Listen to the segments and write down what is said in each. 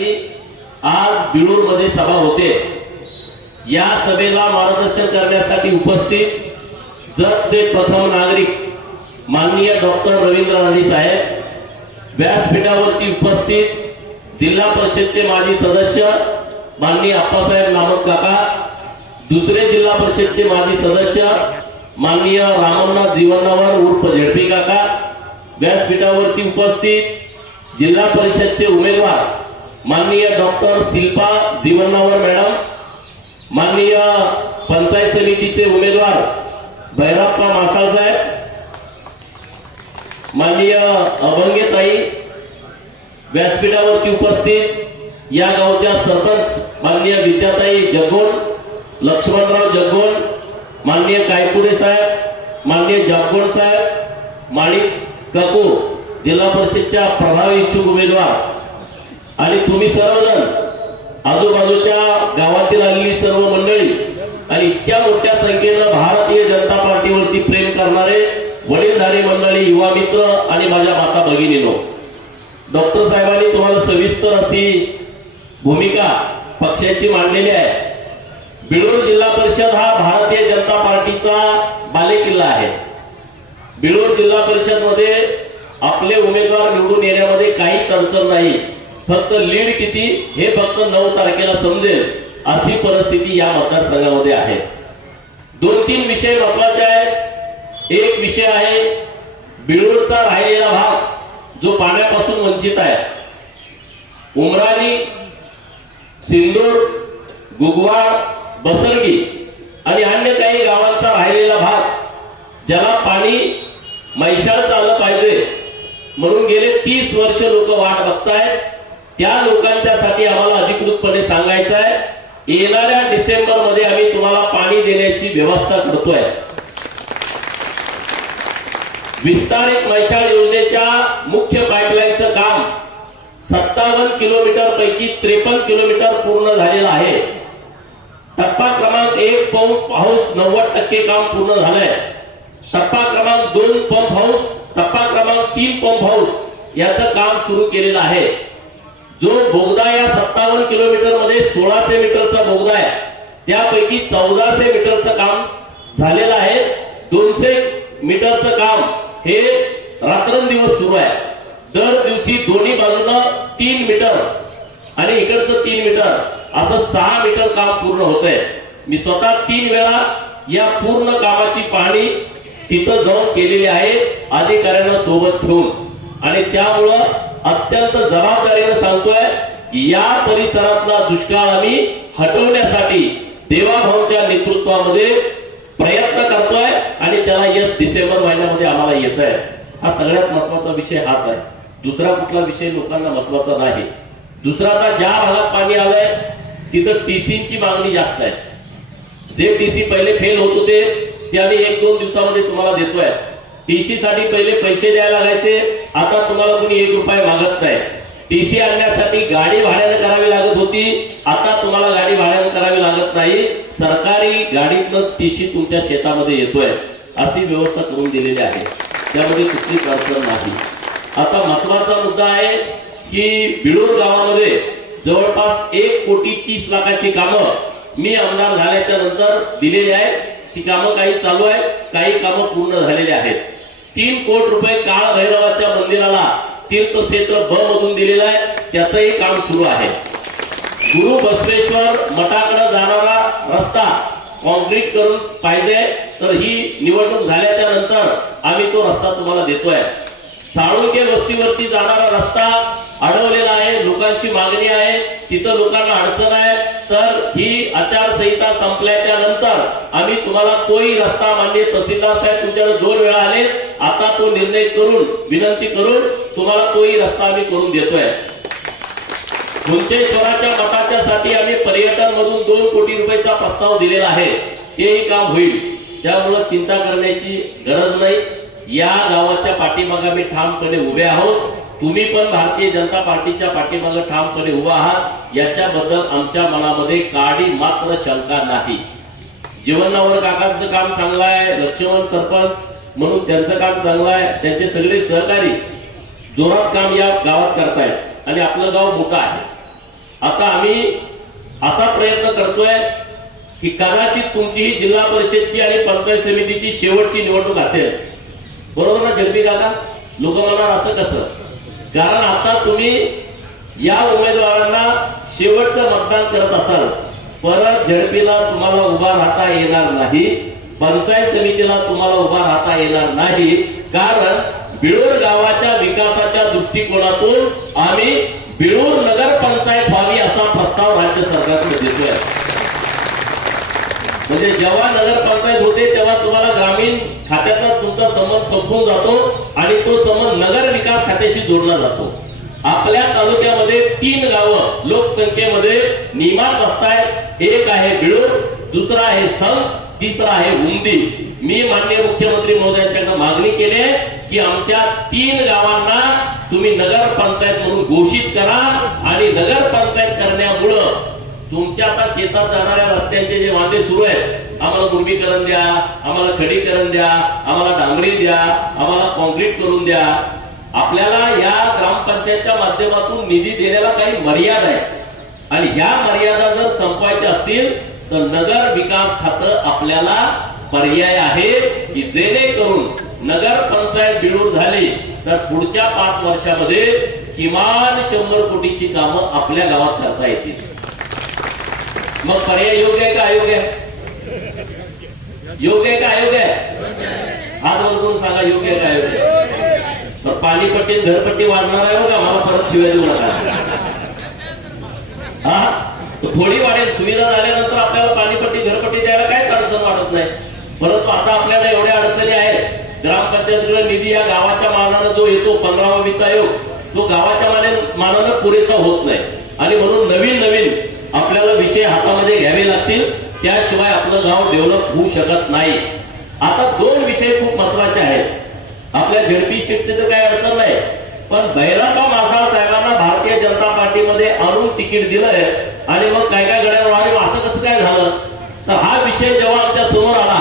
करण्यासाठी आज बिळूर मध्ये सभा होते। या सभेला मार्गदर्शन करण्यासाठी उपस्थित जगचे प्रथम नागरिक माननीय डॉक्टर रवींद्र राणे साहेब, व्यासपीठावरती उपस्थित जिल्हा परिषदचे माजी सदस्य माननीय अप्पासाहेब नामक काका, दुसरे जिल्हा परिषदचे माजी सदस्य माननीय रामनाथ जीवनरावर उर्फ झेडपी काका, व्यासपीठावरती उपस्थित जिल्हा परिषदचे उमेदवार माननीय डॉक्टर शिल्पा जीवनरावर मॅडम, माननीय पंचायत समितीचे उमेदवार भैरप्पा मासाळ साहेब, माननीय अभंगेताई, व्यासपीठावरती उपस्थित या गावच्या सरपंच माननीय विद्याताई जगोल, लक्ष्मणराव जगोल, माननीय कायपुरे साहेब, माननीय जागोल साहेब, माणिक काकू, जिल्हा परिषदच्या प्रभावी इच्छुक उमेदवार आणि तुम्ही सर्वजण आजूबाजूच्या गावातील आलेली सर्व मंडळी आणि इतक्या मोठ्या संख्येनं भारतीय जनता पार्टीवरती प्रेम करणारे वडीलधारी मंडळी, युवा मित्र आणि माझ्या माता भगिनींनो, डॉक्टर साहेबांनी तुम्हाला सविस्तर अशी भूमिका पक्षाची मांडलेली आहे। बिळूर जिल्हा परिषद हा भारतीय जनता पार्टीचा बालेकिल्ला आहे। बिळूर जिल्हा परिषद मध्ये आपले उमेदवार निवडून येण्यामध्ये काहीच अडचण नाही, फक्त लीड किती हे फक्त 9 तारखेला समजेल अशी परिस्थिती या मतदारसंघामध्ये आहे। 2-3 विषय महत्त्वाचे आहेत। एक विषय आहे बिळूरचा राहिलेला भाग जो पाण्यापासून वंचित आहे। उमराणी, सिंदूर, गुगवाड, बसरगी आणि अन्य काही गावांचा राहिलेला भाग ज्याला पाणी मैशाळचं आलं पाहिजे म्हणून गेले 30 वर्ष लोक वाट बघतायत। त्या लोकांच्यासाठी आम्हाला अधिकृतपणे सांगायचं आहे, येणाऱ्या डिसेंबर मध्ये आम्ही तुम्हाला पाणी देण्याची व्यवस्था करतोय। विस्तारित मैशाळ योजनेच्या मुख्य पाईपलाईनचं काम 57 किलोमीटर पैकी 53 किलोमीटर पूर्ण झालेलं आहे। टप्पा क्रमांक 1 पंप हाऊस 90% काम पूर्ण झालंय। टप्पा क्रमांक 2 पंप हाऊस, टप्पा क्रमांक 3 पंप हाऊस याचं काम सुरू केलेलं आहे। जो बोगदा या 57 किलोमीटर मध्ये 1600 मीटरचा बोगदा आहे, त्यापैकी 1400 मीटरचं काम झालेलं आहे। 200 मीटरचं काम हे रात्रंदिवस सुरू आहे। दर दिवशी दोन्ही बाजूला 3 मीटर आणि इकडचं 3 मीटर असं 6 मीटर काम पूर्ण होतंय। मी स्वतः 3 वेळा या पूर्ण कामाची पाहणी तिथं जाऊन केलेली आहे अधिकाऱ्यांना सोबत ठेवून आणि त्यामुळं अत्यंत जबाबदारीने सांगतोय की या परिसरातला दुष्काळ आम्ही हटवण्यासाठी देवाभाऊच्या नेतृत्वामध्ये प्रयत्न करतोय आणि त्याला यश डिसेंबर महिन्यामध्ये आम्हाला येत आहे। हा सगळ्यात महत्त्वाचा विषय हाच आहे, दुसरा कुठला विषय लोकांना महत्त्वाचा नाही। दुसरा, आता ज्या भागात पाणी आलंय तिथं टीसीची मागणी जास्त आहे। जे टीसी पहिले फेल होत होते ते आम्ही 1-2 दिवसामध्ये तुम्हाला देतोय। टीसी साठी पहिले पैसे द्यायला लागायचे, आता तुम्हाला कोणी 1 रुपया मागत नाही। टीसी आणण्यासाठी गाडी भाड्याने करावी लागत होती, आता तुम्हाला गाडी भाड्याने करावी लागत नाही। सरकारी गाडीतनंच टीसी तुमच्या शेतामध्ये येतोय, अशी व्यवस्था करून दिलेली आहे, त्यामध्ये कुठलीच अडचण नाही। आता महत्त्वाचा मुद्दा आहे की बिळूर गावामध्ये जवळपास 1,30,00,000ची कामं मी आमदार झाल्याच्या नंतर दिलेली आहेत। ती कामं काही चालू आहेत, काही कामं पूर्ण झालेली आहेत। 3 कोटी रुपये काळ भैरवाच्या मंदिराला तीर्थक्षेत्र ब मधून दिलेला आहे, त्याचंही काम सुरू आहे। गुरु बसवेश्वर मठाकडे जाणारा रस्ता कॉन्क्रीट करून पाहिजे, तर ही निवडणूक झाल्याच्या नंतर आम्ही तो रस्ता तुम्हाला देतोय। साळुंके वस्तीवरती जाणारा रस्ता अडवलेला आहे, लोकांची मागणी आहे, तिथं लोकांना अडचण आहे, तर ही आचारसंहिता संपल्याच्या नंतर आम्ही तुम्हाला तोही रस्ता, माननीय तहसीलदार साहेब तुमच्याकडे 2 वेळा आले, आता तो निर्णय करून विनंती करून तुम्हाला तोही रस्ता आम्ही करून देतोय। कुंचेश्वराच्या मठाच्या साठी आम्ही पर्यटन मधून 2 कोटी रुपयाचा प्रस्ताव दिलेला आहे, तेही काम होईल, त्यामुळे चिंता करण्याची गरज नाही। या गावाच्या पाठीमागे आम्ही ठामपणे उभे आहोत, तुम्ही पण भारतीय जनता पार्टीच्या पाठीमागे ठामपणे उभा आहात, याच्याबद्दल आमच्या मनामध्ये काडी मात्र शंका नाही। जीवनरावर काकांचं काम चांगलं आहे, लक्ष्मण सरपंच म्हणून त्यांचं काम चांगलं आहे, त्यांचे सगळे सहकारी जोरात काम या गावात करतायत आणि आपलं गाव मोठं आहे। आता आम्ही असा प्रयत्न करतोय की कदाचित तुमची ही जिल्हा परिषदची आणि पंचायत समितीची शेवटची निवडणूक असेल, बरोबर ना झडपी काका? लोक म्हणणार असं कसं, कारण आता तुम्ही या उमेदवारांना शेवटचं मतदान करत असाल, परत झडपीला तुम्हाला उभा राहता येणार नाही, पंचायत समितीला तुम्हाला उभा राहता येणार नाही, कारण बिळूर गावाच्या विकासाच्या दृष्टिकोनातून आम्ही बिळूर नगर पंचायत व्हावी असा प्रस्ताव राज्य सरकारकडे देतोय. म्हणजे जेव्हा नगर पंचायत होते तेव्हा तुम्हाला ग्रामीण खात्याचा तुमचा संबंध संपून जातो आणि तो संबंध नगर विकास खात्याशी जोडला जातो. आपल्या तालुक्यामध्ये 3 गावं लोकसंख्येमध्ये नियमात असतात. एक आहे बिळूर, दुसरा आहे संघ, तिसरा आहे उमदी. मी माननीय मुख्यमंत्री महोदयांच्याकडे मागणी केली आहे की आमच्या 3 गावांना तुम्ही नगर पंचायत म्हणून घोषित करा आणि नगर पंचायत करण्यामुळं तुमच्या आता शेतात जाणाऱ्या रस्त्यांचे जे वांदे सुरू आहेत, आम्हाला मुरमीकरण द्या, आम्हाला खडीकरण द्या, आम्हाला डांबरी द्या, आम्हाला कॉन्क्रीट करून द्या. आपल्याला या ग्रामपंचायतच्या माध्यमातून निधी देण्याला काही मर्यादा आहेत आणि ह्या मर्यादा जर संपवायच्या असतील तर नगर विकास खातं आपल्याला पर्याय आहे की जेणेकरून नगर पंचायत बिळूर झाली तर पुढच्या 5 वर्षामध्ये किमान 100 कोटीची कामं आपल्या गावात करता येतील. मग पर्याय योग्य आहे का अयोग्य आहे? योग्य आहे का अयोग्य आहे? हात वर करून सांगा, योग्य आहे का अयोग्य आहे? तर पाणीपट्टी घरपट्टी वाढणार आहे बघा, मला परत शिवाय देऊ नका. हा थोडी वाढेल, सुविधा झाल्यानंतर आपल्याला पाणीपट्टी घरपट्टी द्यायला काय अडचण वाढत नाही. परंतु आता आपल्याला एवढ्या अडचणी आहेत. ग्रामपंचायतीकडे निधी या गावाच्या मानानं जो येतो 15वा वित्त आयोग, तो गावाच्या मानानं पुरेसा होत नाही आणि म्हणून नवीन आपल्याला विषय हातामध्ये घ्यावे लागतील, त्याशिवाय आपलं गाव डेव्हलप होऊ शकत नाही. आता 2 विषय खूप महत्वाचे आहेत. आपल्या झडपी सीटचे तर काही अडचण नाही, पण भैरप्पा मासाळ साहेबांना भारतीय जनता पार्टीमध्ये आणून तिकीट दिलंय आणि मग काय घड्याळ वारे असं कसं काय झालं, तर हा विषय जेव्हा आमच्या समोर आला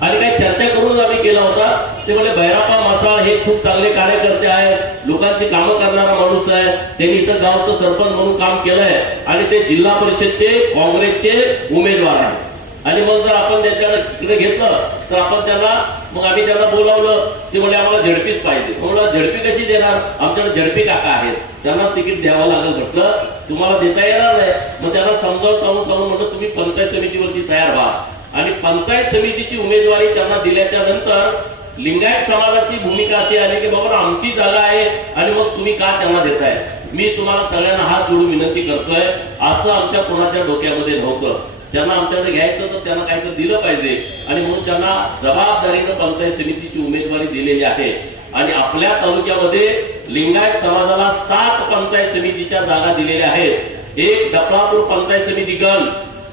आणि काही चर्चा करूनच आम्ही केला होता, ते म्हणजे भैरप्पा मासाळ हे खूप चांगले कार्यकर्ते आहेत, लोकांची कामं करणारा माणूस आहे, त्यांनी इथं गावचं सरपंच म्हणून काम केलंय आणि ते जिल्हा परिषदचे काँग्रेसचे उमेदवार आहेत. आणि मग जर आपण त्यांच्याकडे घेतलं तर आम्ही त्यांना बोलावलं, ते म्हणजे आम्हाला झडपीच पाहिजे. म्हणून झडपी कशी देणार, आमच्याकडे झडपी काका आहेत, त्यांना तिकीट द्यावं लागेल. म्हटलं तुम्हाला देता येणार नाही. मग त्यांना सांगून म्हटलं तुम्ही पंचायत समितीवरती तयार व्हा आणि पंचायत समितीची उमेदवारी त्यांना दिल्याच्या नंतर लिंगायत समाजाची भूमिका अशी आली की बाबा आमची जागा आहे आणि मग तुम्ही का त्यांना देताय. मी तुम्हाला सगळ्यांना हात जोडून विनंती करतोय, असं आमच्या कोणाच्या डोक्यामध्ये नव्हतं. त्यांना आमच्याकडे घ्यायचं तर त्यांना काहीतरी दिलं पाहिजे आणि म्हणून त्यांना जबाबदारीनं पंचायत समितीची उमेदवारी दिलेली आहे. आणि आपल्या तालुक्यामध्ये लिंगायत समाजाला 7 पंचायत समितीच्या जागा दिलेल्या आहेत. एक डफळापूर पंचायत समिती गण,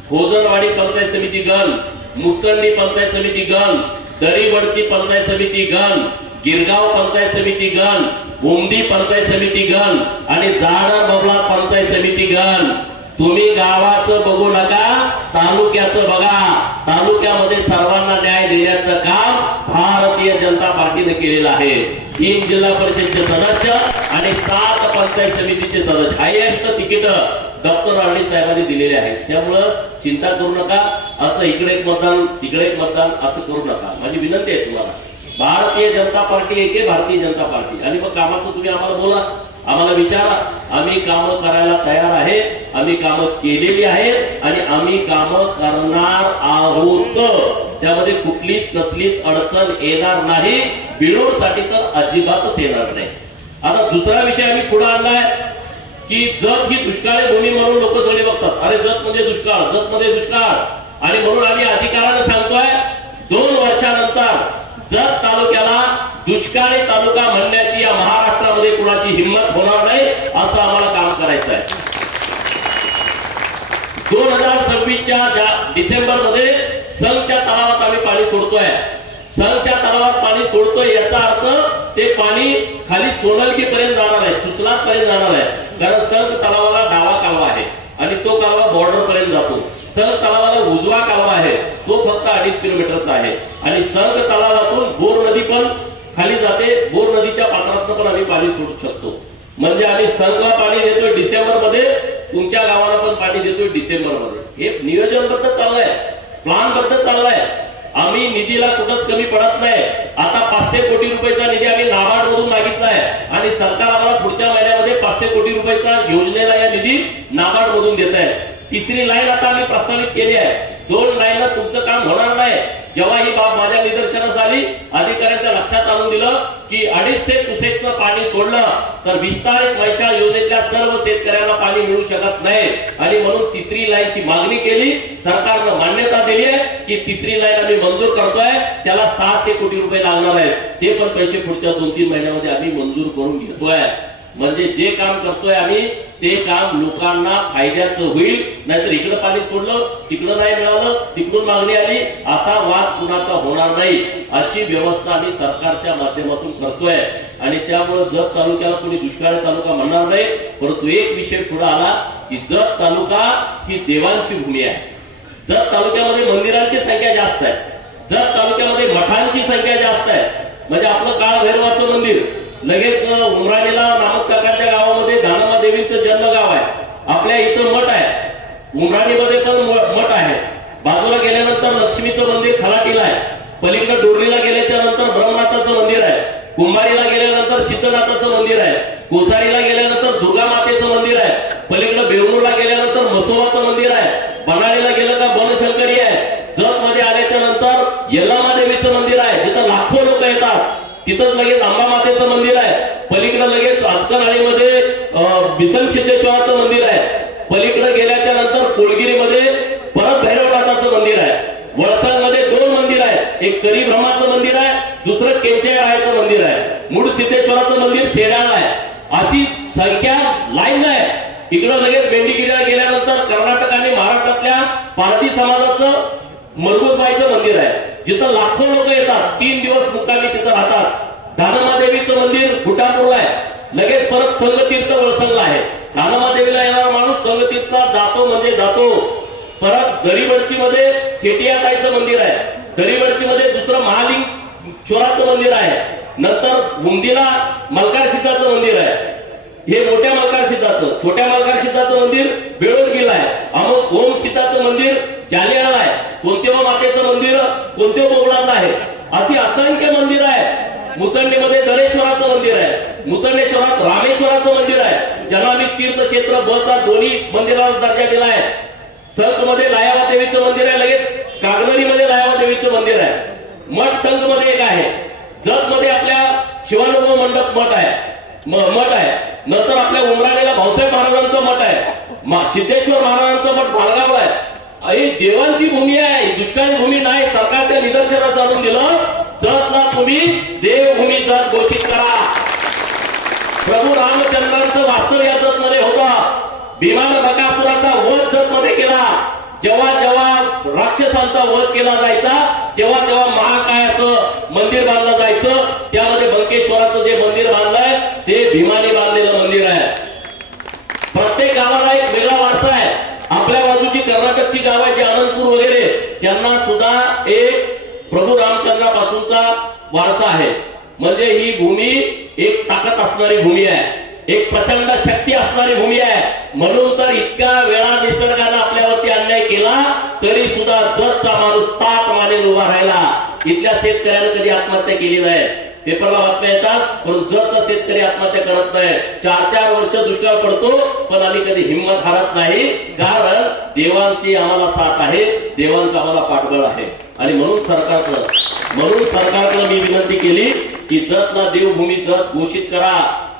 खोजनवाडी पंचायत समिती गण, मुचंडी पंचायत समिती गण, दरीवडची पंचायत समिती गण, गिरगाव पंचायत समिती गण, उमदी पंचायत समिती गण आणि जाडर बबला पंचायत समिती गण. तुम्ही गावाचं बघू नका, तालुक्याचं बघा. तालुक्यामध्ये सर्वांना न्याय देण्याचं काम भारतीय जनता पार्टीने केलेलं आहे. 3 जिल्हा परिषदचे सदस्य आणि 7 पंचायत समितीचे सदस्य, हायेस्ट तिकीट डॉक्टर आरडी साहेबांनी दिलेले आहेत. त्यामुळं चिंता करू नका, असं इकडे एक मतदान तिकडे एक मतदान असं करू नका. माझी विनंती आहे तुम्हाला, भारतीय जनता पार्टी एक आहे, भारतीय जनता पार्टी. आणि मग कामाचं तुम्ही आम्हाला बोला, आम्हाला विचारा, आम्ही कामं करायला तयार आहे, आम्ही कामं केलेली आहेत आणि आम्ही कामं करणार आहोत. त्यामध्ये कुठलीच कसलीच अडचण येणार नाही, बिळूरसाठी तर अजिबातच येणार नाही. आता दुसरा विषय आम्ही पुढे आणलाय की जत ही दुष्काळी भूमी म्हणून लोक सगळे बघतात. अरे जत म्हणजे दुष्काळ, जत मध्ये दुष्काळ. आणि म्हणून आम्ही अधिकाराने सांगतोय 2 वर्षानंतर जत तालुक्याला दुष्काळी तालुका म्हणण्याची या महाराष्ट्रामध्ये कुणाची हिंमत होणार नाही, असं आम्हाला काम करायचं आहे. 2026च्या डिसेंबर मध्ये संघच्या तलावात आम्ही पाणी सोडतोय. संघच्या तलावात पाणी सोडतोय याचा अर्थ ते पाणी खाली सोनलगी पर्यंत जाणार आहे, सुसलात पर्यंत जाणार आहे. कारण संघ तलावाला डावा कालवा आहे आणि तो कालवा बॉर्डर पर्यंत जातो. संघ तलावाला उजवा कालवा आहे, तो फक्त 2.5 किलोमीटरचा आहे. आणि संघ तलावातून बोर नदी पण खाली जाते, बोर नदीच्या पात्रातून पण आम्ही पाणी सोडू शकतो. म्हणजे आम्ही संघला पाणी देतोय डिसेंबर मध्ये, तुमच्या गावाला पण पाणी देतोय डिसेंबर मध्ये. हे नियोजनबद्ध चाललंय, प्लॅन बद्ध चाललंय. आम्ही निधीला कुठंच कमी पडत नाही. आता 500 कोटी रुपयाचा निधी आम्ही नाबार्ड मधून मागितलाय आणि सरकार आम्हाला पुढच्या महिन्यामध्ये 500 कोटी रुपयाचा योजनेला या निधी नाबार्ड मधून देत आहे. तिसरी लाईन आता आम्ही प्रस्तावित केली आहे. 2 लाईन तुमचं काम होणार नाही. जेव्हा ही बाब माझ्या निदर्शनास आली, अधिकाऱ्यांच्या लक्षात आणून दिलं की 250 क्युसेक्सचं पाणी सोडलं तर विस्तारित मैशाळ योजनेतल्या सर्व शेतकऱ्यांना पाणी मिळू शकत नाही आणि म्हणून तिसरी लाईनची मागणी केली. सरकारनं मान्यता दिली आहे की तिसरी लाईन आम्ही मंजूर करतोय. त्याला 600 कोटी रुपये लागणार आहेत. ते पण पैसे पुढच्या 2-3 महिन्यामध्ये आम्ही मंजूर करून घेतोय. म्हणजे जे काम करतोय आम्ही ते काम लोकांना फायद्याचं होईल. नाहीतर इकडे पाणी सोडलं, तिकडं नाही मिळालं, तिकडून मागणी आली, असा वाद कुणाचा होणार नाही. अशी व्यवस्था आम्ही सरकारच्या माध्यमातून करतोय आणि त्यामुळे जत तालुक्याला कोणी दुष्काळी तालुका म्हणणार नाही. परंतु एक विषय पुढे आला की जत तालुका ही देवांची भूमी आहे. जत तालुक्यामध्ये मंदिरांची संख्या जास्त आहे. जत तालुक्यामध्ये मठांची संख्या जास्त आहे. म्हणजे आपलं काळ भैरवाचं मंदिर, लगेच उमराणीला नामक काकाच्या गावामध्ये दानम्मा देवींचं जन्मगाव आहे. आपल्या इथं मठ आहे, उमराणीमध्ये पण मठ आहे. बाजूला गेल्यानंतर लक्ष्मीचं मंदिर खलाटीला आहे. पलीकडे डोरलीला गेल्याच्या नंतर ब्रह्मनाथाचं मंदिर आहे. कुंभारीला गेल्यानंतर सिद्धनाथाचं मंदिर आहे. कोसारीला गेल्यानंतर दुर्गा मातेचं मंदिर आहे. पलीकडे बेरमूरला गेल्यानंतर मसोबाचं मंदिर आहे. बनाळीला गेलं का बनशंकरी आहे. जत मध्ये आल्याच्या नंतर यल्लामा देवीचं मंदिर आहे, जिथं लाखो लोक येतात. तिथंच लगेच अंबा मातेचं मंदिर आहे. पलीकडे लगेच आचकनहळ्ळीमध्ये बिसन सिद्धेश्वराचं मंदिर आहे. पलीकडे गेल्याच्या नंतर कोळगिरीमध्ये परत भैरवनाथाचं मंदिर आहे. वळसंगमध्ये 2 मंदिर आहेत. एक करी ब्रह्माचं मंदिर आहे, दुसरं केंचेरायाचं मंदिर आहे. मूळ सिद्धेश्वराचं मंदिर शेडाळला आहे. अशी संख्या लाईन आहे. इकडे लगेच बेंडीगिरीला गेल्यानंतर कर्नाटक आणि महाराष्ट्रातल्या पारधी समाजाचं मरगुदबाईचं मंदिर आहे, जिथं लाखो लोक येतात. 3 दिवस मुक्कामी तिथं राहतात. दानम्मा देवीचं मंदिर गुटापूरला आहे. लगेच परत संगतीर्थ वळसंगला आहे. दानम्मा देवीला येणारा माणूस संगतीर्थला जातो म्हणजे जातो. परत दरीबडची मध्ये सेटियाताईचं मंदिर आहे. दरीबडची मध्ये दुसरं महालिंगेश्वराचं मंदिर आहे. नंतर हुंदीला मलकार सिद्धाचं मंदिर आहे. हे मोठ्या मलकार सिद्धाचं, छोट्या मलकार सिद्धाचं मंदिर बेळोदगीला आहे. अमुक ओम सिद्धाचं मंदिर जालियाला आहे. कोणत्या मातेचं मंदिर कोणत्या बोबळात आहे. अशी असंख्य मंदिर आहे. मुचंडीमध्ये दरेश्वराचं मंदिर आहे. मुचंडेश्वरात रामेश्वराचं मंदिर आहे. ज्याला आम्ही तीर्थक्षेत्र बचा दोन्ही मंदिराला दर्जा दिला आहे. संत मध्ये लायावा देवीचं मंदिर आहे. लगेच कागनरीमध्ये लायावा देवीचं मंदिर आहे. मठ संत मध्ये एक आहे. जत मध्ये आपल्या शिवानुभव मंडप मठ आहे. नंतर आपल्या उमराणीला भाऊसाहेब महाराजांचं मठ आहे. सिद्धेश्वर महाराजांचं मठ बाळगावला आहे. ही देवांची भूमी आहे, दुष्काळी भूमी नाही. सरकारच्या निदर्शनास आणून दिलं, जतला तुम्ही देवभूमी जत घोषित करा. प्रभू रामचंद्रांचं वास्तव या जत मध्ये होतं. भीमानं बकासुराचा वध जत मध्ये केला. जेव्हा जेव्हा राक्षसांचा वध केला जायचा तेव्हा तेव्हा महाकायाचं मंदिर बांधलं जायचं. त्यामध्ये बंकेश्वराचं जे मंदिर बांधलंय ते भीमाने बांधलेलं मंदिर आहे. प्रत्येक गावाला एक वेगळा वारसा आहे. आपल्या बाजूची कर्नाटकची गाव आहे, जे अनंतपूर वगैरे, त्यांना सुद्धा एक प्रभू रामचंद्रापासूनचा वारसा आहे. म्हणजे ही भूमी एक ताकद असणारी भूमी आहे, एक प्रचंड शक्ती असणारी भूमी आहे. म्हणून तर इतक्या वेळा निसर्गाने आपल्यावरती अन्याय केला तरी सुद्धा जतचा माणूस ताक मानेल उभा राहिला. इथल्या शेतकऱ्याने कधी आत्महत्या केली नाही. पेपरला बातम्या येतात, पण जतचा शेतकरी आत्महत्या करत नाही. 4-4 वर्ष दुष्काळ पडतो पण आम्ही कधी हिंमत हारत नाही. कारण देवांची आम्हाला साथ आहे, देवांचं आम्हाला पाठबळ आहे. आणि म्हणून सरकारकडे मी विनंती केली की जतला देवभूमी जत घोषित करा.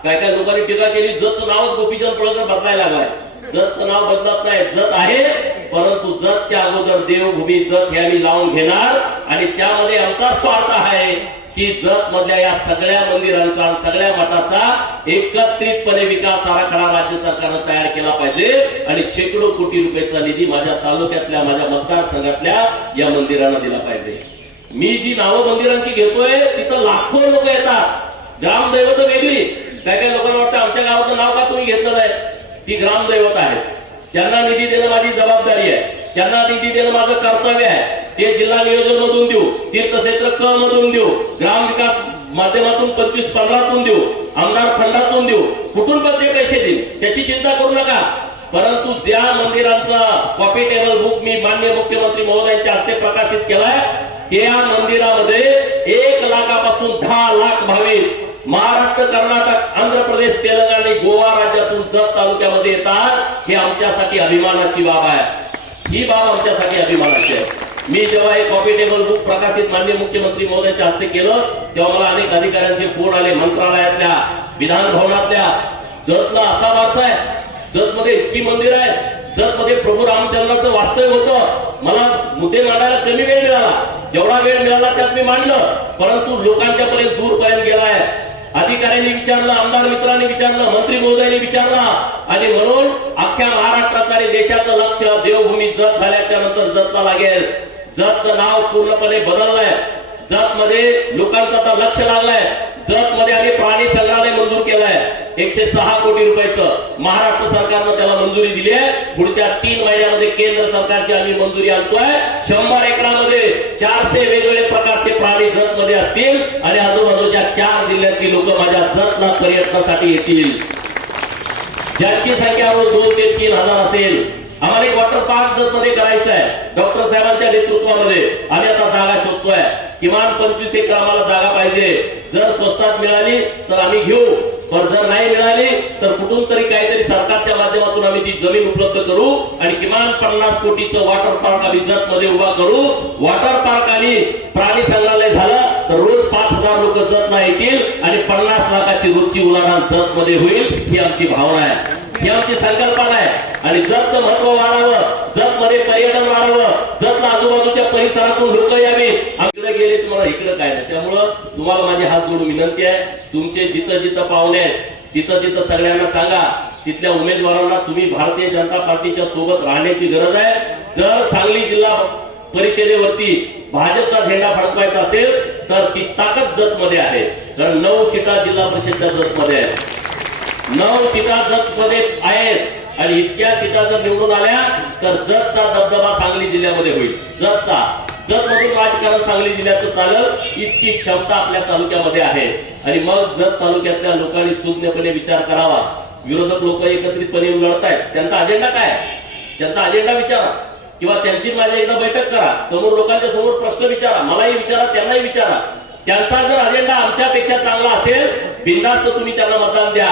काय काय लोकांनी टीका केली, जतचं नावच गोपीचंद पळकर बदलायला लागलाय. जतचं नाव बदलत नाही, जत आहे. परंतु जतच्या अगोदर देवभूमी जत हे आम्ही लावून घेणार. आणि त्यामध्ये आमचा स्वार्थ आहे की जत मधल्या या सगळ्या मंदिरांचा, सगळ्या मठाचा एकत्रितपणे विकास आराखडा राज्य सरकारने तयार केला पाहिजे. आणि शेकडो कोटी रुपयाचा निधी माझ्या तालुक्यातल्या, माझ्या मतदारसंघातल्या या मंदिरांना दिला पाहिजे. मी जी नावं मंदिरांची घेतोय तिथं लाखो लोक येतात. ग्रामदैवत वेगळी. काय काय लोकांना वाटतं आमच्या गावाचं नाव का तुम्ही घेतलं नाही. ती ग्रामदैवत आहे. त्यांना निधी देणं माझी जबाबदारी आहे. त्यांना निधी देणं माझं कर्तव्य आहे. ते जिल्हा नियोजन मधून देऊ, तीर्थक्षेत्र क मधून देऊ, ग्राम विकास माध्यमातून 25-15तून देऊ, आमदार फंडातून देऊ, कुठून पण ते पैसे देऊ, त्याची चिंता करू नका. परंतु ज्या मंदिरांचा कॉपी टेबल बुक मी माननीय मुख्यमंत्री महोदयांच्या हस्ते प्रकाशित केलाय त्या मंदिरामध्ये 1 लाखापासून 10 लाख भाविक महाराष्ट्र, कर्नाटक, आंध्र प्रदेश, तेलंगणा आणि गोवा राज्यातून जत तालुक्यामध्ये येतात. हे आमच्यासाठी अभिमानाची बाब आहे. ही बाब आमच्यासाठी अभिमानाची आहे. मी जेव्हा हे कॉपी टेबल बुक प्रकाशित माननीय मुख्यमंत्री महोदयांच्या हस्ते केलं तेव्हा मला अनेक अधिकाऱ्यांचे फोन आले, मंत्रालयातल्या, विधान भवनातल्या. जतला असा वारसा आहे, जत मध्ये इतकी मंदिर आहेत, जत मध्ये प्रभू रामचंद्राचं वास्तव्य होतं. मला मुद्दे मांडायला कमी वेळ मिळाला, जेवढा वेळ मिळाला त्यात मी मांडलं, परंतु लोकांच्या पर्यंत दूरपर्यंत गेलाय. अधिकाऱ्यांनी विचारलं, आमदार मित्रांनी विचारलं, मंत्री महोदयांनी विचारला आणि म्हणून अख्ख्या महाराष्ट्राचं आणि देशाचं लक्ष देवभूमी जत झाल्याच्या नंतर जतला लागेल. जतचं नाव पूर्णपणे बदललंय. जत मध्ये लोकांचं आता लक्ष लागलंय. जत मध्ये आम्ही प्राणी संग्रहालय मंजूर केलंय 106 कोटी रुपयाचं. महाराष्ट्र सरकारनं त्याला मंजुरी दिली आहे. पुढच्या 3 महिन्यामध्ये केंद्र सरकारची आम्ही मंजुरी आणतोय. 100 एकरामध्ये 400 वेगवेगळे प्रकारचे प्राणी जत मध्ये असतील आणि आजूबाजूच्या 4 जिल्ह्यातील लोक माझ्या जतला पर्यटनासाठी येतील, ज्यांची संख्या रोज 2 ते 3 हजार असेल. आम्हाला एक वॉटर पार्क जत मध्ये करायचं आहे. डॉक्टर साहेबांच्या नेतृत्वामध्ये आम्ही आता जागा शोधतोय. किमान 25 एकर आम्हाला जागा पाहिजे. जर स्वस्तात मिळाली तर आम्ही घेऊ, पण जर नाही मिळाली तर कुठून तरी काहीतरी सरकारच्या माध्यमातून आम्ही ती जमीन उपलब्ध करू आणि किमान 50 कोटीचं वॉटर पार्क आम्ही जत मध्ये उभा करू. वॉटर पार्क आणि प्राणी संग्रहालय झालं तर रोज 5000 लोक जतला येतील आणि 50 लाखाची रोजची उलाढाल जत मध्ये होईल. ही आमची भावना आहे, ही आमची संकल्पना आहे. आणि जतचं महत्व वाढावं, जत मध्ये पर्यटन वाढावं, जतला आजूबाजूच्या परिसरातून लोक यावी. इकडे गेले तुम्हाला इकडे काय नाही. त्यामुळं तुम्हाला माझी हात जोडून विनंती आहे, तुमचे जिथं जिथं पाहुणे आहेत तिथं तिथं सगळ्यांना सांगा, तिथल्या उमेदवारांना तुम्ही भारतीय जनता पार्टीच्या सोबत राहण्याची गरज आहे. जर सांगली जिल्हा परिषदेवरती भाजपचा झेंडा फडकवायचा असेल तर ती ताकद जत मध्ये आहे. कारण 9 सीटा जिल्हा परिषदच्या जत मध्ये आहेत, 9 सीटा जत मध्ये आहेत आणि इतक्या सीटा जर निवडून आल्या तर जतचा दबदबा सांगली जिल्ह्यामध्ये होईल. जत मधून राजकारण सांगली जिल्ह्याचं चालल इतकी क्षमता आपल्या तालुक्यामध्ये आहे. आणि मग जत तालुक्यातल्या लोकांनी सुज्ञपणे विचार करावा. विरोधक लोक एकत्रितपणे लढतायत, त्यांचा अजेंडा काय, त्यांचा अजेंडा विचारा किंवा त्यांची माझ्या एकदा बैठक करा, समोर लोकांच्या समोर प्रश्न विचारा, मलाही विचारा, त्यांनाही विचारा. त्यांचा जर अजेंडा आमच्यापेक्षा चांगला असेल बिनधास्त तुम्ही त्यांना मतदान द्या.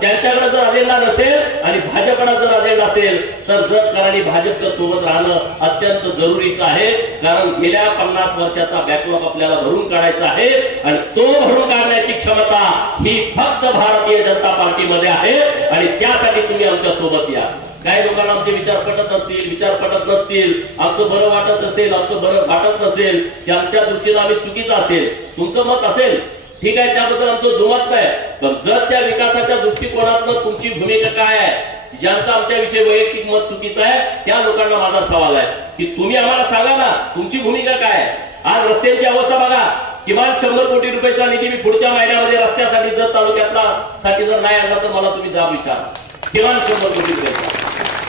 त्यांच्याकडे जर अजेंडा नसेल आणि भाजपकडे जर अजेंडा असेल तर जतकरांनी भाजपच्या सोबत राहणं अत्यंत जरुरीचं आहे. कारण गेल्या 50 वर्षाचा बॅकलॉग आपल्याला भरून काढायचा आहे आणि तो भरून काढण्याची क्षमता ही फक्त भारतीय जनता पार्टीमध्ये आहे आणि त्यासाठी तुम्ही आमच्या सोबत या. काही लोकांना आमचे विचार पटत असतील, विचार पटत नसतील, आमचं बरं वाटत असेल, आमचं बरं वाटत नसेल, त्यांच्या दृष्टीने आम्ही चुकीचं असेल, तुमचं मत असेल ठीक आहे, त्याबद्दल आमचं दुमत नाही. पण जतच्या विकासाच्या दृष्टिकोनातून तुमची भूमिका काय आहे, ज्यांचा आमच्याविषयी वैयक्तिक मत चुकीचं आहे त्या लोकांना माझा सवाल आहे की तुम्ही आम्हाला सांगा ना तुमची भूमिका काय आहे. आज रस्त्यांची अवस्था बघा, किमान 100 कोटी रुपयाचा निधी मी पुढच्या महिन्यामध्ये रस्त्यासाठी जत तालुक्यातला साठी जर नाही आणला तर मला तुम्ही जाब विचारा. किमान 100 कोटी रुपयाचा.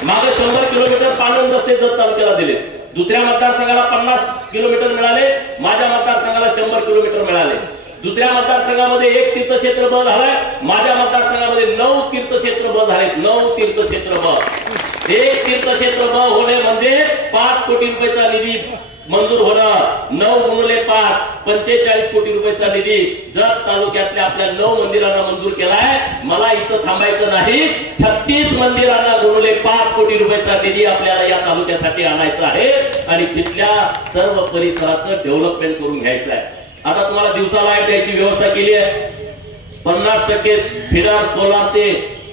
मागे 100 किलोमीटर पाणंद रस्ते जत तालुक्याला दिले. दुसऱ्या मतदारसंघाला 50 किलोमीटर मिळाले, माझ्या मतदारसंघाला 100 किलोमीटर मिळाले. दुसऱ्या मतदारसंघामध्ये 1 तीर्थक्षेत्र ब झालाय, माझ्या मतदारसंघामध्ये 9 तीर्थक्षेत्र ब झालेत. 9 तीर्थक्षेत्र ब. 1 तीर्थक्षेत्र ब होणे म्हणजे 5 कोटी रुपयाचा निधी मंजूर होणं. 9 गुणिले 5 45 कोटी रुपयाचा निधी जत तालुक्यातल्या आपल्या 9 मंदिरांना मंजूर केलाय. मला इथं थांबायचं नाही, 36 मंदिरांना गुणिले 5 कोटी रुपयाचा निधी आपल्याला या तालुक्यासाठी आणायचा आहे आणि तिथल्या सर्व परिसराचं डेव्हलपमेंट करून घ्यायचं आहे. आता तुम्हाला दिवसा लाईट द्यायची व्यवस्था केली आहे. 50% फिडर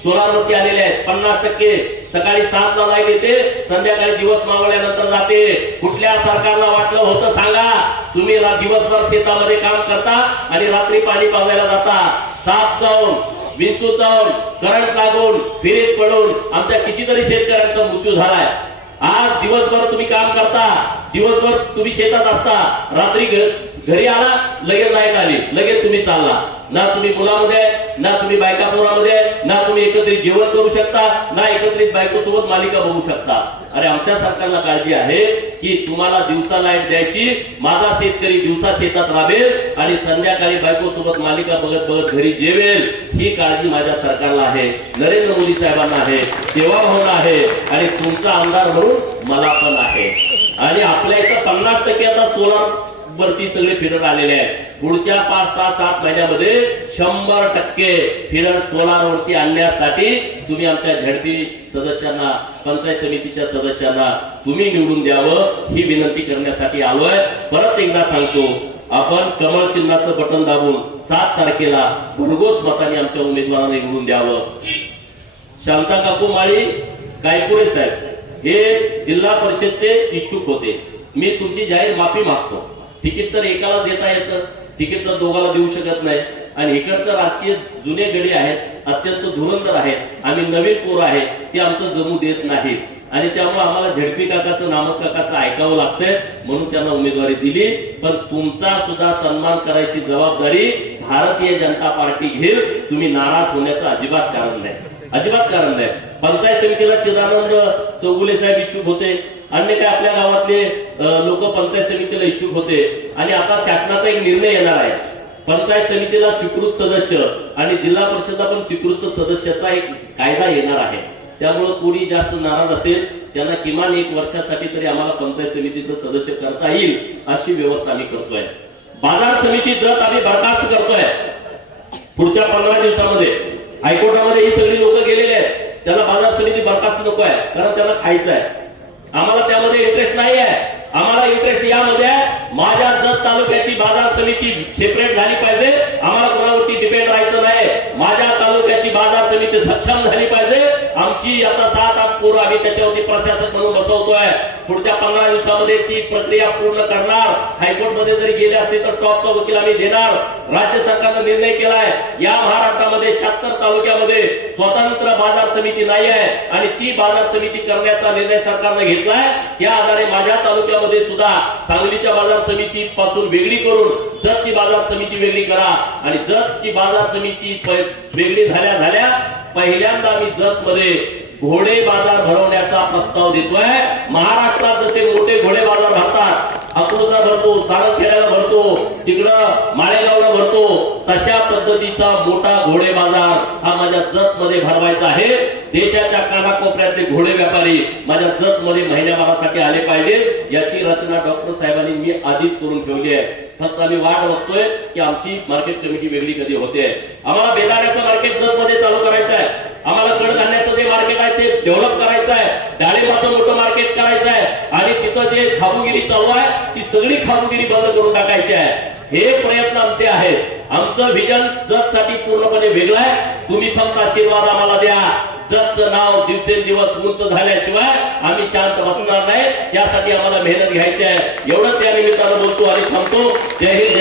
सोलारवरती आलेले आहेत. 50% सकाळी 7 ला लाईट येते, संध्याकाळी दिवस मावळल्यानंतर जाते. कुठल्या सरकारला वाटलं होतं सांगा, तुम्ही दिवसभर शेतामध्ये काम करता आणि रात्री पाणी पाजायला जाता. साप चावून, विंचू चावून, करंट लागून, फिरीत पडून आमच्या कितीतरी शेतकऱ्यांचा मृत्यू झालाय. आज दिवसभर तुम्ही काम करता, दिवसभर तुम्ही शेतात असता, रात्री घरी आला लगेच लाईट आली, लगेच तुम्ही चालला. ना तुम्ही मुलामध्ये ना तुम्ही बायका पोरामध्ये ना तुम्ही एकत्रित जेवण करू शकता, ना एकत्रित बायको सोबत मालिका बघू शकता. अरे आमच्या सरकारला काळजी आहे की तुम्हाला दिवसा लाईट द्यायची, माझा शेतकरी दिवसा शेतात राबेल आणि संध्याकाळी बायको सोबत मालिका बघत बघत घरी जेवेल. ही काळजी माझ्या सरकारला आहे, नरेंद्र मोदी साहेबांना आहे, सेवा भावना आहे आणि तुमचा आमदार म्हणून मला पण आहे. आणि आपल्या इथं 50% आता सोलार वरती सगळे फिडर आलेले आहेत. पुढच्या 5, 6, 7 महिन्यामध्ये 100% फिडर सोलार वरती आणण्यासाठी तुम्ही आमच्या झडपी सदस्यांना, पंचायत समितीच्या सदस्यांना तुम्ही निवडून द्यावं ही विनंती करण्यासाठी आलोय. परत एकदा सांगतो, आपण कमळ चिन्हाचं बटन दाबून 7 तारखेला भरघोस मताने आमच्या उमेदवारांना निवडून द्यावं. शांता काकू माळी कायपुरे साहेब हे जिल्हा परिषदचे इच्छुक होते. मी तुमची जाहीर माफी मागतो. तिकीट तर एकाला देता येतं, तिकीट तर दोघाला देऊ शकत नाही. आणि इकडचं राजकीय जुने गडी आहेत, अत्यंत धुरंधर आहेत, आम्ही नवीन पोर आहे, ते आमचं जमू देत नाहीत. आणि त्यामुळे आम्हाला झडपी काकाचं, नामक काकाचं ऐकावं लागतंय, म्हणून त्यांना उमेदवारी दिली. पण तुमचा सुद्धा सन्मान करायची जबाबदारी भारतीय जनता पार्टी घेईल. तुम्ही नाराज होण्याचं अजिबात कारण नाही, अजिबात कारण नाही. पंचायत समितीला चिदानंद चौगुले साहेब इच्छुक होते, अन्य काय आपल्या गावातले लोक पंचायत समितीला इच्छुक होते. आणि आता शासनाचा एक निर्णय येणार आहे, पंचायत समितीला स्वीकृत सदस्य आणि जिल्हा परिषदला पण स्वीकृत सदस्याचा एक कायदा येणार आहे. त्यामुळे कोणी जास्त नाराज असेल त्यांना किमान 1 वर्षासाठी तरी आम्हाला पंचायत समितीचं सदस्य करता येईल अशी व्यवस्था आम्ही करतोय. बाजार समिती जत आम्ही बरखास्त करतोय पुढच्या 15 दिवसामध्ये. हायकोर्टामध्ये ही सगळी लोक गेलेले आहेत, त्याला बाजार समिती बरखास्त नको आहे, कारण त्यांना खायचं आहे. आम्हाला त्यामध्ये इंटरेस्ट नाही आहे. आम्हाला इंटरेस्ट यामध्ये आहे, माझ्या जत तालुक्याची बाजार समिती सेपरेट झाली पाहिजे. आम्हाला कोणावरती डिपेंड राहायचं नाही. माझ्या तालुक्याची बाजार समिती सक्षम झाली पाहिजे. आमची आता 7-8 पोरं आम्ही त्याच्यावरती प्रशासक म्हणून बसवतोय. पुढच्या 15 दिवसामध्ये ती प्रक्रिया पूर्ण करणार. हायकोर्टमध्ये जरी गेले असते तर टॉपचा वकील आम्ही देणार. राज्य सरकारने निर्णय केलाय, या महाराष्ट्रामध्ये 76 तालुक्यामध्ये स्वतंत्र बाजार समिती नाही आहे आणि ती बाजार समिती करण्याचा निर्णय सरकारने घेतलाय. त्या आधारे माझ्या तालुक्यामध्ये सुद्धा सांगलीच्या बाजार समिती पासून वेगळी करून जतची बाजार समिती वेगळी करा. आणि जतची बाजार समिती वेगळी झाल्या पहिल्यांदा आम्ही जत मध्ये घोडे बाजार भरवण्याचा प्रस्ताव देतोय. महाराष्ट्रात जसे मोठे घोडे बाजार भरतात, अकलूजला भरतो, सारंगखेड्याला भरतो, तिकडं माळेगावला भरतो, तशा पद्धतीचा मोठा घोडे बाजार हा माझ्या जत मध्ये भरवायचा आहे. देशाच्या कानाकोपऱ्यातले घोडे व्यापारी माझ्या जत मध्ये महिन्याभरासाठी आले पाहिजे. याची रचना डॉक्टर साहेबांनी मी आधीच करून ठेवली आहे. फक्त आम्ही वाट बघतोय की आमची मार्केट कमिटी वेगळी कधी होते. आम्हाला बेदाण्याचं मार्केट जत मध्ये चालू करायचं आहे. आम्हाला कडधान्याचं जे मार्केट आहे ते डेव्हलप करायचं आहे. डाळिंबाचं मोठं मार्केट करायचं आहे. आणि तिथं जे खाबुगिरी चालू आहे ती सगळी खाबुगिरी बंद करून टाकायची आहे. हे प्रयत्न आमचे आहेत. आमचं विजन जत साठी पूर्णपणे वेगळं आहे. तुम्ही फक्त आशीर्वाद आम्हाला द्या. जतचं नाव दिवसेंदिवस उंच झाल्याशिवाय आम्ही शांत बसणार नाही. त्यासाठी आम्हाला मेहनत घ्यायची आहे. एवढंच या निमित्तानं बोलतो आणि थांबतो. जय हिंद.